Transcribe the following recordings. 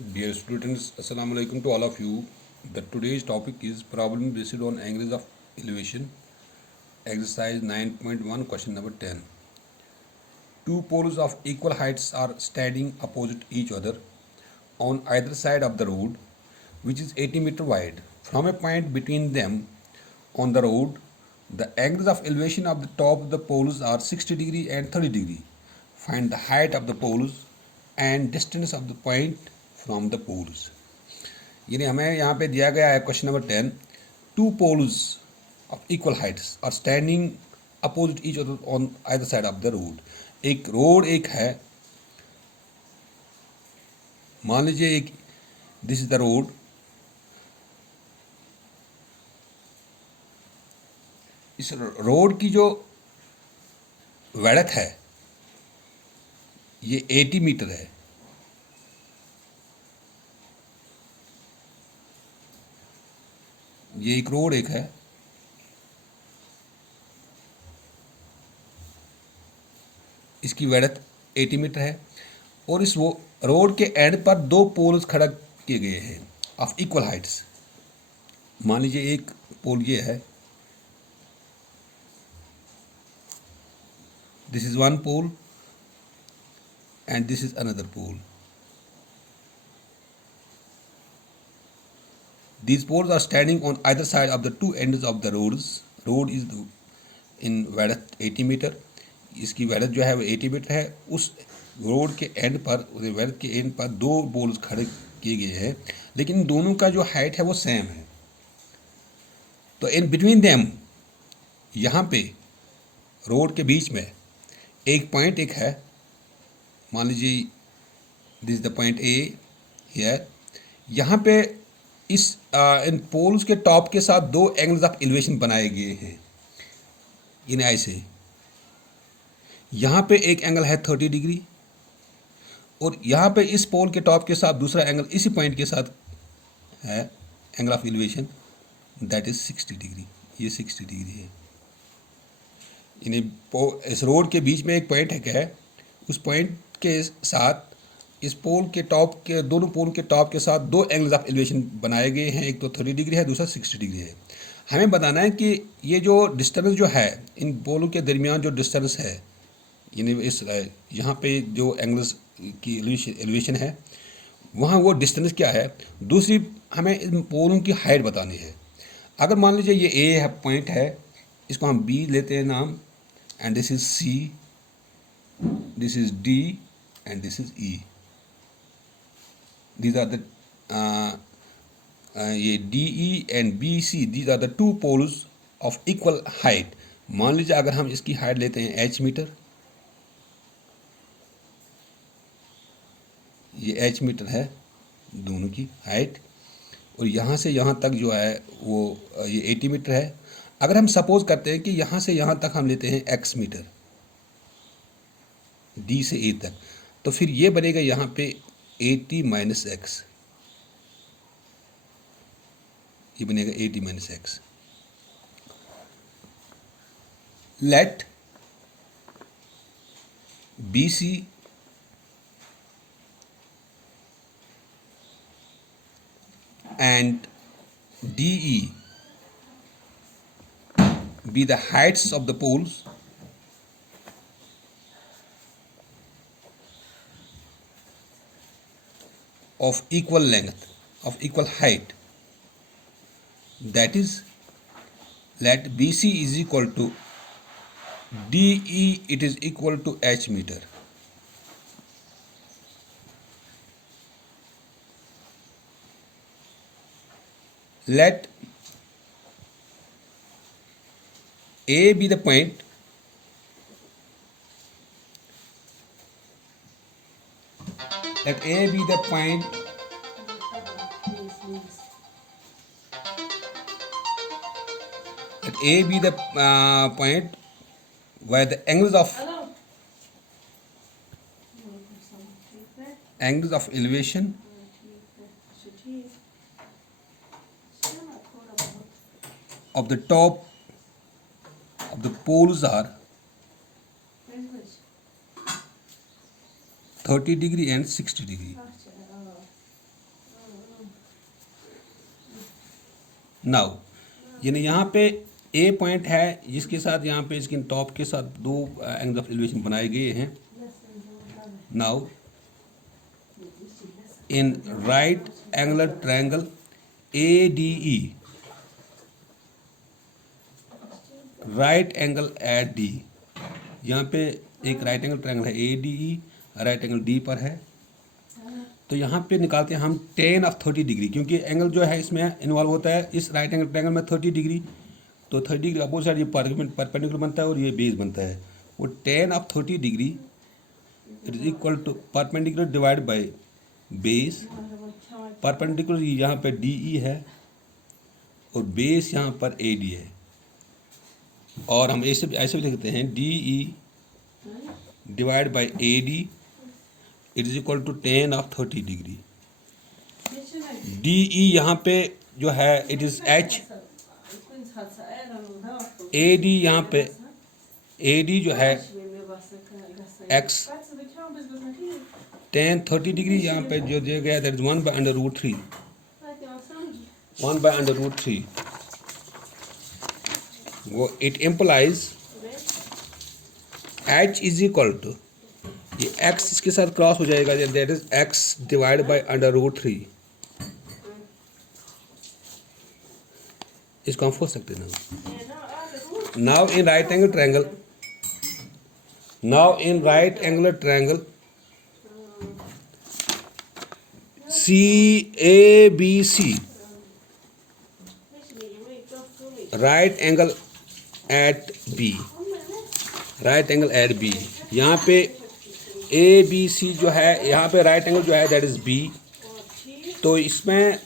Dear students, Assalamu alaikum to all of you. The today's topic is problem based on angles of elevation. Exercise 9.1, question number 10. Two poles of equal heights are standing opposite each other on either side of the road, which is 80 meter wide. From a point between them on the road, the angles of elevation of the top of the poles are 60 degree and 30 degree. Find the height of the poles and distance of the point from the poles. यानी हमें यहाँ पे दिया गया है question number 10. Two poles of equal heights are standing opposite each other on either side of the road. एक road एक है, मान लीजिए एक, दिस इज द रोड. इस रोड की जो वेडथ है ये 80 मीटर है. ये एक रोड एक है, इसकी वेडथ 80 मीटर है और इस वो रोड के एंड पर दो पोल्स खड़ा किए गए हैं ऑफ इक्वल हाइट्स. मान लीजिए एक पोल ये है, this is one pole and this is another pole. These poles are standing on either side of the two ends of the roads. Road is in width 80 metre. इसकी width जो है वो 80 मीटर है. उस रोड के and पर, वेडथ के and पर दो पोल्स खड़े किए गए हैं, लेकिन दोनों का जो हाइट है वो सेम है. तो इन बिटवीन देम, यहाँ पे रोड के बीच में एक पॉइंट एक है. मान लीजिए this is the point A here. यहाँ पे इस इन पोल्स के टॉप के साथ दो एंगल्स ऑफ एलिवेशन बनाए गए हैं इन ऐसे. यहाँ पे एक एंगल है 30 डिग्री और यहाँ पे इस पोल के टॉप के साथ दूसरा एंगल इसी पॉइंट के साथ है, angle of elevation that is 60 degree. ये 60 डिग्री है. इस रोड के बीच में एक पॉइंट है क्या है, उस पॉइंट के साथ इस पोल के टॉप के, दोनों पोल के टॉप के साथ दो एंगल्स ऑफ एलिवेशन बनाए गए हैं. एक तो 30 डिग्री है, दूसरा 60 डिग्री है. हमें बताना है कि ये जो डिस्टेंस जो है इन पोलों के दरमियान, जो डिस्टेंस है, यानी इस यहाँ पे जो एंगल्स की एलिवेशन है वहाँ वो डिस्टेंस क्या है. दूसरी हमें इन पोलों की हाइट बतानी है. अगर मान लीजिए ये ए है, पॉइंट है, इसको हम बी लेते हैं नाम, and this is C, this is D and this is E. These are the ये DE and BC, these are the two poles of equal height. मान लीजिए अगर हम इसकी हाइट लेते हैं H मीटर, ये H मीटर है दोनों की हाइट, और यहाँ से यहाँ तक जो है वो ये 80 मीटर है. अगर हम सपोज करते हैं कि यहाँ से यहाँ तक हम लेते हैं X मीटर, डी से ए तक, तो फिर ये बनेगा यहाँ पे 80 माइनस एक्स. ये बनेगा 80 minus X. Let B C and D E be the heights of the poles of equal length, of equal height. That is, let BC is equal to DE, it is equal to H meter. Let A be the point, let A be the point let A be the point where the angles of elevation of the top of the poles are 30 degree and 60 degree. Now यानी यहाँ पे ए point है जिसके साथ यहाँ पे इसके top के साथ दो एंगल ऑफ एलिवेशन बनाए गए हैं. Now in right angular triangle ADE, right angle at D, यहाँ पे एक राइट एंगल ट्रायंगल है ADE, राइट एंगल डी पर है. तो यहाँ पे निकालते हैं हम tan ऑफ 30 डिग्री, क्योंकि एंगल जो है इसमें इन्वॉल्व होता है इस राइट एंगल ट्रायंगल में 30 डिग्री. तो 30 डिग्री अपोजिट साइड ये परपेंडिकुलर बनता है और ये बेस बनता है. वो tan of 30 degree it is equal to perpendicular divide by base. Perpendicular यहाँ पे DE है और बेस यहाँ पर AD है. और हम ऐसे भी लिखते हैं DE divide by AD it is equal to tan of 30 degree. DE यहाँ पे जो है इट इज H, AD यहाँ पे AD जो है X, tan 30 डिग्री यहाँ पे जो दिया गया दैट इज 1/√3, 1/√3. वो it implies H is equal to, ये x इसके साथ क्रॉस हो जाएगा, that is x divide by √3. इसको हम फोड़ सकते हैं ना. Now in right angle triangle, now in right angular triangle CABC, right angle at B, right angle at B. यहाँ पे ABC जो है, यहाँ पे राइट एंगल जो है दैट इज B. तो इसमें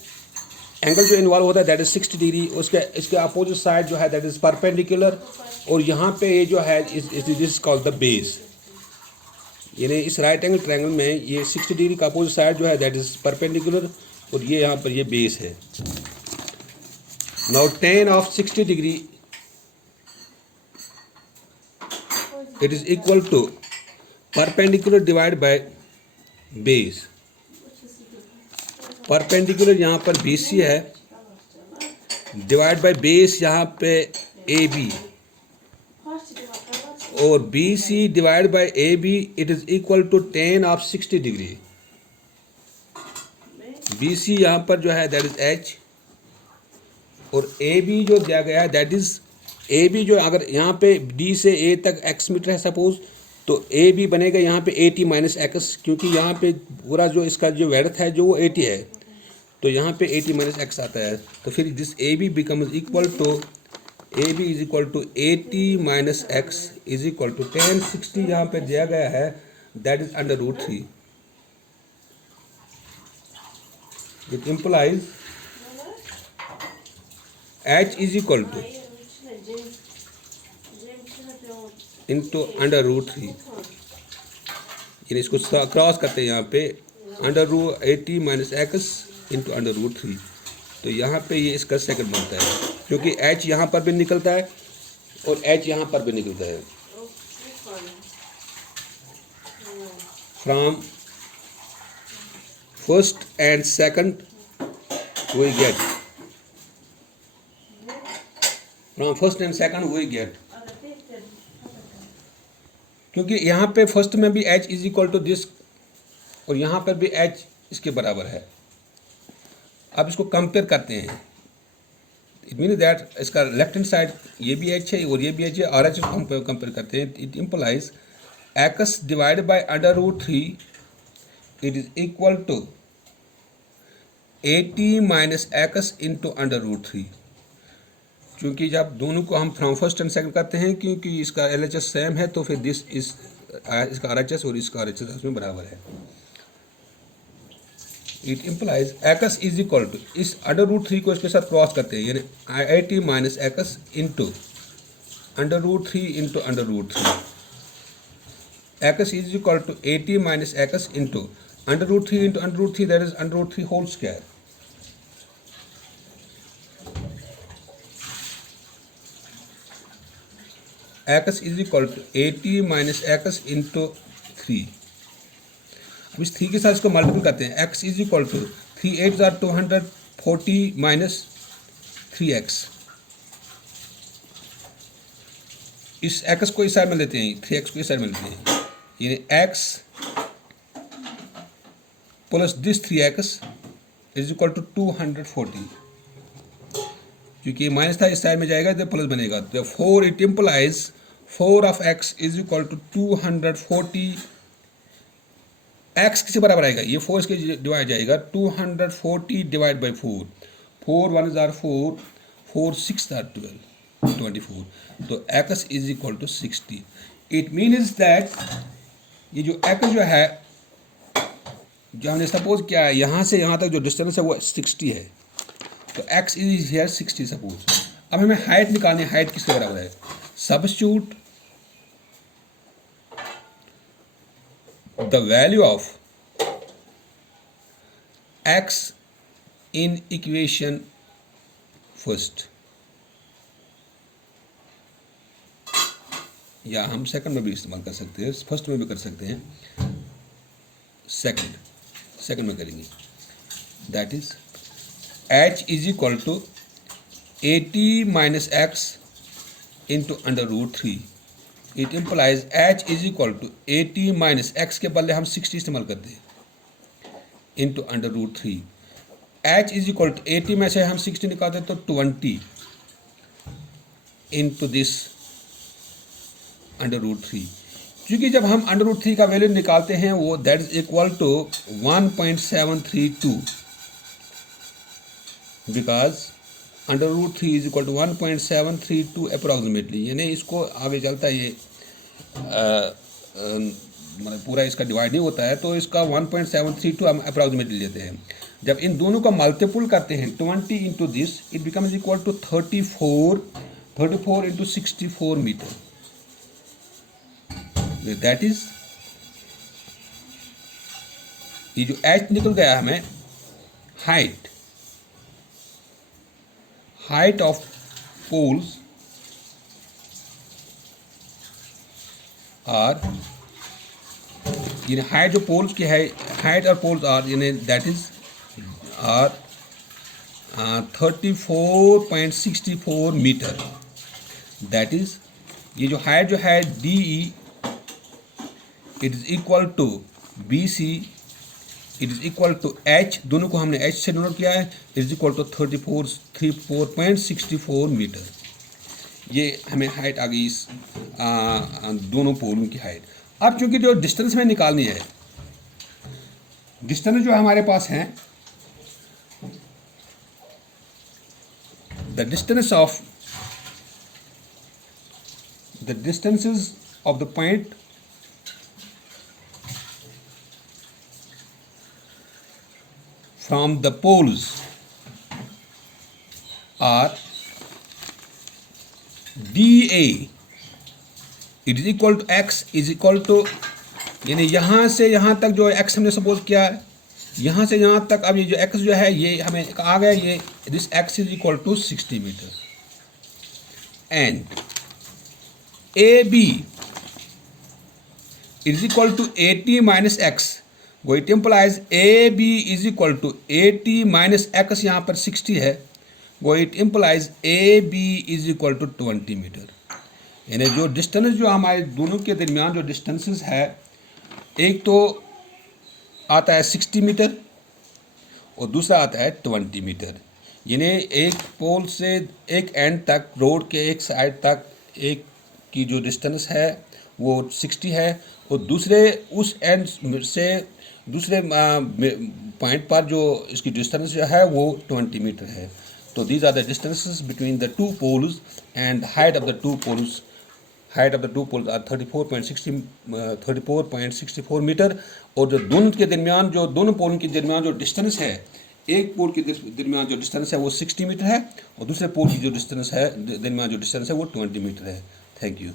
एंगल जो इन्वॉल्व होता है दैट इज 60 डिग्री. उसके इसके अपोजिट साइड जो है दैट इज परपेंडिकुलर. और यहाँ पे ये जो है दिस कॉल्ड द बेस. यानी इस राइट एंगल ट्रायंगल में ये 60 डिग्री का अपोजिट साइड जो है दैट इज परपेंडिकुलर और ये यहाँ पर ये बेस है. Now tan of 60 degree it is equal to perpendicular divide by base. Perpendicular यहाँ पर BC है डिवाइड बाय बेस यहाँ पे AB, और BC divide by AB it is equal to tan of 60 degree. BC यहाँ पर जो है दैट इज H और AB जो दिया गया है दैट इज AB जो अगर यहाँ पे D से A तक x मीटर है सपोज, तो AB बनेगा यहाँ पे 80 - x, क्योंकि यहाँ पे पूरा जो इसका जो विड्थ है जो वो 80 है, तो यहाँ पे 80 - x आता है. तो फिर this AB becomes equal to, AB is equal to 80 - x is equal to tan 60 यहाँ पे दिया गया है that is √3. It implies H is equal to into √3. यानी इसको क्रॉस करते हैं यहाँ पे √80 - x इंटू √3. तो यहाँ पे ये इसका सेकंड बनता है, क्योंकि H यहाँ पर भी निकलता है और H यहाँ पर भी निकलता है. From first and second we get, from first and second we get, क्योंकि यहाँ पे फर्स्ट में भी H is equal to this और यहाँ पर भी H इसके बराबर है. अब इसको कंपेयर करते हैं. इट मीन दैट इसका लेफ्ट हैंड साइड ये भी H है और ये भी H है, और H को कंपेयर करते हैं. It implies x divide by √3 it is equal to 80 - x into √3. क्योंकि जब दोनों को हम फ्रॉम फर्स्ट एंड सेकंड करते हैं, क्योंकि इसका LHS सेम है, तो फिर दिस इस इसका RHS और इसका RHS उसमें बराबर है. It implies x is equal to, इस √3 को इसके साथ क्रॉस करते हैं, यानी 80 - x into √3 into √3. x is equal to 80 - x into √3 into √3 that is √3 whole square. x is equal to 80 - x into 3. अब इस 3 के साथ इसको मल्टीपल करते हैं. x is equal to 3 8 240 - 3x, इस x को इस साइड में लेते हैं, 3x को इस साइड में लेते हैं, यानी x plus this 3x is equal to 240। क्योंकि ये माइनस था, इस साइड में जाएगा तो प्लस बनेगा, तो 4 it implies 4 of x is equal to 240। x किसके बराबर आएगा, ये 4 इसके डिवाइड जाएगा, 240 डिवाइड बाई 4, 4 1 जार 4, 4 6 जार 12, 24, तो x is equal to 60। It means that ये जो x जो है, जो हमने सपोज किया है यहाँ से यहाँ तक जो डिस्टेंस है वो 60 है, तो x इज हियर 60 सपोज। अब हमें हाइट निकालनी है, हाइट किसके बराबर है, substitute the value of x in equation first, या हम सेकंड में भी इस्तेमाल कर सकते हैं, फर्स्ट में भी कर सकते हैं, सेकंड में करेंगे। That is h is equal to 80 minus x into under root 3। It implies h is equal to 80 minus x के बदले हम 60 इस्तेमाल करते हैं, into under root 3। h is equal to 80 में से हम 60 निकालते हैं तो 20 इंटू दिस अंडर रूट 3। क्योंकि जब हम अंडर रूट 3 का वैल्यू निकालते हैं वो that is equal to 1.732, because under root 3 is equal to 1.732 approximately, यानी इसको आगे चलता है ये मतलब पूरा इसका डिवाइड नहीं होता है, तो इसका 1.732 हम अप्रॉक्सीमेटली लेते हैं। जब इन दोनों का मल्टीपल करते हैं 20 इंटू दिस, इट becomes equal to 34 into 64 meter. That is, ये जो h निकल गया हमें, हाइट ऑफ पोल्स आर, यानी हाइट जो पोल्स की है, हाइट और पोल्स आर, यानी that is are 34.64 meter. That is, ये जो हाइट जो है DE it is equal to BC it is equal to h, दोनों को हमने h से डिनोट किया है, it is equal to 34.64 meter. ये हमें हाइट आ गई इस दोनों पोलों की हाइट। अब चूंकि जो डिस्टेंस में निकालनी है, डिस्टेंस जो हमारे पास है, the distances of the point from the poles are DA it is equal to x is equal to, यानी यहाँ से यहाँ तक जो x हमने सपोज किया है, यहाँ से यहाँ तक, अब ये जो x जो है ये हमें आ गया, ये this x is equal to 60 metre. And AB is equal to 80 minus x, वो it implies AB is equal to 80 minus x, यहाँ पर 60 है, वो it implies AB is equal to 20 metre. यानी जो डिस्टेंस जो हमारे दोनों के दरमियान जो डिस्टेंसेस है, एक तो आता है 60 मीटर और दूसरा आता है 20 मीटर। यानी एक पोल से एक एंड तक, रोड के एक साइड तक एक की जो डिस्टेंस है वो 60 है, और दूसरे उस एंड से दूसरे पॉइंट पर जो इसकी डिस्टेंस जो है वो 20 मीटर है। तो these are the distances between the two poles, and height of the two poles are 34.64 meter. और जो दोनों के दरमियान, जो दोनों पोलों के दरमियान जो डिस्टेंस है, एक पोल के दरमियान जो डिस्टेंस है वो 60 मीटर है, और दूसरे पोल की जो डिस्टेंस है दरमियान जो डिस्टेंस है वो 20 मीटर है। Thank you.